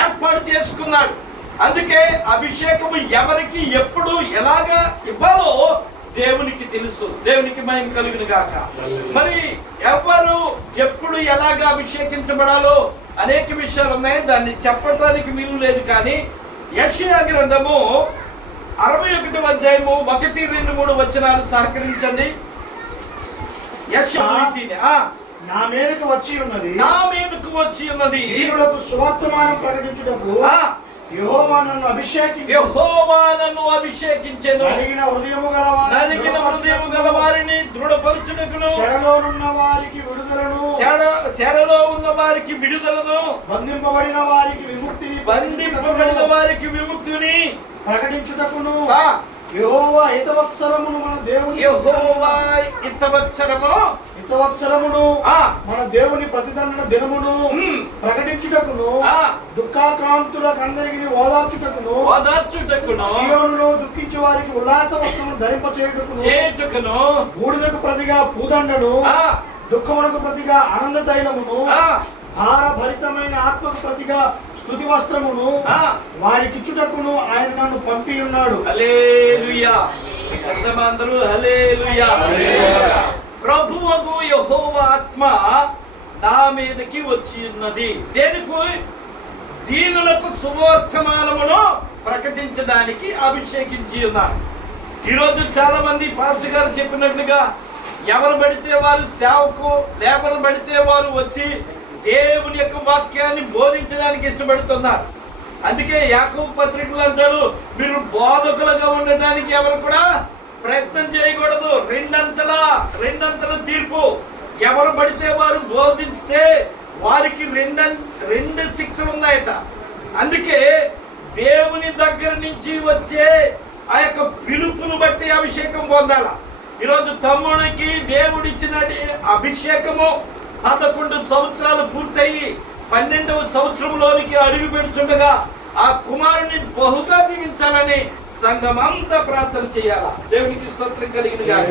ఏర్పాటు చేసుకున్నాడు. అందుకే అభిషేకము ఎవరికి ఎప్పుడు ఎలాగా ఇవ్వాలో దేవునికి తెలుసు. దేవునికి మహిమ కలుగును గాక. మరి ఎవరు ఎప్పుడు ఎలాగా అభిషేకించబడాలో అనేక విషయాలు ఉన్నాయి, దాన్ని చెప్పడానికి వీలు లేదు. కానీ యెషయా గ్రంథము 61వ అధ్యాయము 1, 2, 3 వచనాలు సహకరించండి. నా మీదకు వచ్చి ఉన్నది దీనులకు సువర్తమానం ప్రకటించుటకు యెహోవా నన్ను అభిషేకించెను. నలిగిన హృదయము గల వారిని దృఢపరచుటకును, చెరలో ఉన్న వారికి విడుదలను, బంధింపబడిన వారికి విముక్తిని ప్రకటించుటకును యెహోవా హితవత్సరమును మన దేవుని మన దేవుని ప్రతిదండన దినమును ప్రకటించుటకును, దుఃఖాక్రాంతులకు అందరికి ఓదార్చుటకును, సీయోనులో దుఃఖించే వారికి ఉల్లాస వస్త్రమును ధరింపచేయుటకును, బూడిదకు ప్రతిగా పూదండను, దుఃఖమునకు ప్రతిగా ఆనంద తైలమును, భారభరితమైన ఆత్మకు ప్రతిగా స్తుతి వస్త్రమును వారికిచ్చుటకును ఆయన నన్ను పంపి ఉన్నాడు. హల్లెలూయా. అందరూ హల్లెలూయా. ప్రభువగు యెహోవా ఆత్మ నా మీదకి వచ్చి ఉన్నది. దేనికి? దీనులకు శుభవర్తమానమును ప్రకటించడానికి అభిషేకించి ఉన్నారు. ఈరోజు చాలా మంది పాస్టర్ గారు చెప్పినట్లుగా ఎవరు పడితే వారు సేవకు, లేబరు పడితే వారు వచ్చి దేవుని యొక్క వాక్యాన్ని బోధించడానికి ఇష్టపడుతున్నారు. అందుకే యాకోబు పత్రికలు అంటారు, మీరు బోధకులుగా ఉండటానికి ఎవరు కూడా ప్రయత్నం చేయకూడదు. రెండంతల తీర్పు. ఎవరు పడితే వారు బోధిస్తే వారికి రెండు శిక్షలు ఉన్నాయట. అందుకే దేవుని దగ్గర నుంచి వచ్చే ఆ యొక్క పిలుపును బట్టి అభిషేకం పొందాల. ఈరోజు తమ్ముడికి దేవుడిచ్చిన అభిషేకము 11 సంవత్సరాలు పూర్తయి 12వ సంవత్సరంలోనికి అడుగు పెడుచుండగా ఆ కుమారుని బహుగా దీవించాలని సంఘమంతా ప్రార్థన చేయాలా. దేవునికి స్తోత్రం కలిగిన గాక.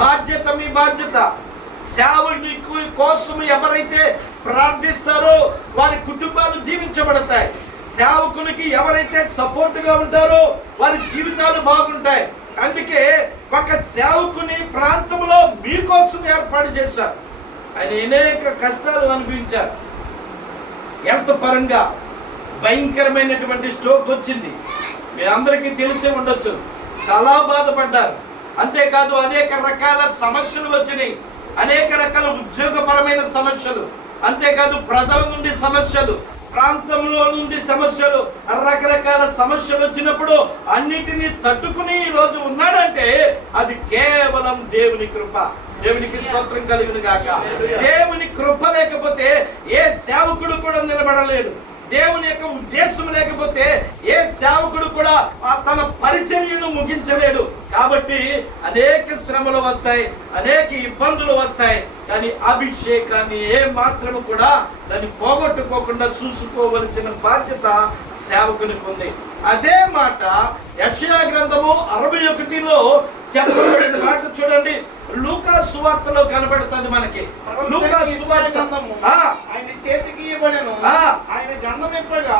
బాధ్యత, మీ బాధ్యత. సేవకుని కోసం ఎవరైతే ప్రార్థిస్తారో వారి కుటుంబాలు దీవించబడతాయి. సేవకునికి ఎవరైతే సపోర్ట్గా ఉంటారో వారి జీవితాలు బాగుంటాయి. అందుకే ఒక సేవకుని ప్రాంతంలో మీకోసం ఏర్పాటు చేశారు. ఆయన అనేక కష్టాలు అనుభవించారు. హెల్త్ పరంగా భయంకరమైనటువంటి స్ట్రోక్ వచ్చింది. మీరందరికీ తెలిసే ఉండొచ్చు. చాలా బాధపడ్డారు. అంతేకాదు అనేక రకాల సమస్యలు వచ్చినాయి. అనేక రకాల ఉద్యోగపరమైన సమస్యలు, అంతేకాదు ప్రజల నుండి సమస్యలు, ప్రాంతంలో నుండి సమస్యలు, రకరకాల సమస్యలు వచ్చినప్పుడు అన్నిటినీ తట్టుకుని ఈరోజు ఉన్నాడంటే అది కేవలం దేవుని కృప. దేవునికి స్తోత్రం కలుగును గాక. దేవుని కృప లేకపోతే ఏ సేవకుడు కూడా నిలబడలేడు. దేవుని యొక్క ఉద్దేశం లేకపోతే ఏ సేవకుడు కూడా తన పరిచర్యను ముగించలేడు. కాబట్టి అనేక శ్రమలు వస్తాయి, అనేక ఇబ్బందులు వస్తాయి. కానీ అభిషేకాన్ని ఏ మాత్రము కూడా దాన్ని పోగొట్టుకోకుండా చూసుకోవలసిన బాధ్యత సేవకునికి ఉంది. అదే మాట యెషయా గ్రంథము 61లో చెప్పబడిన మాట చూడండి. లూకా సువార్తలో కనబడుతుంది మనకి. లూకా సువార్త ఆయన చేతికి ఇవ్వబడెను. ఆయన గంధం ఇప్పగా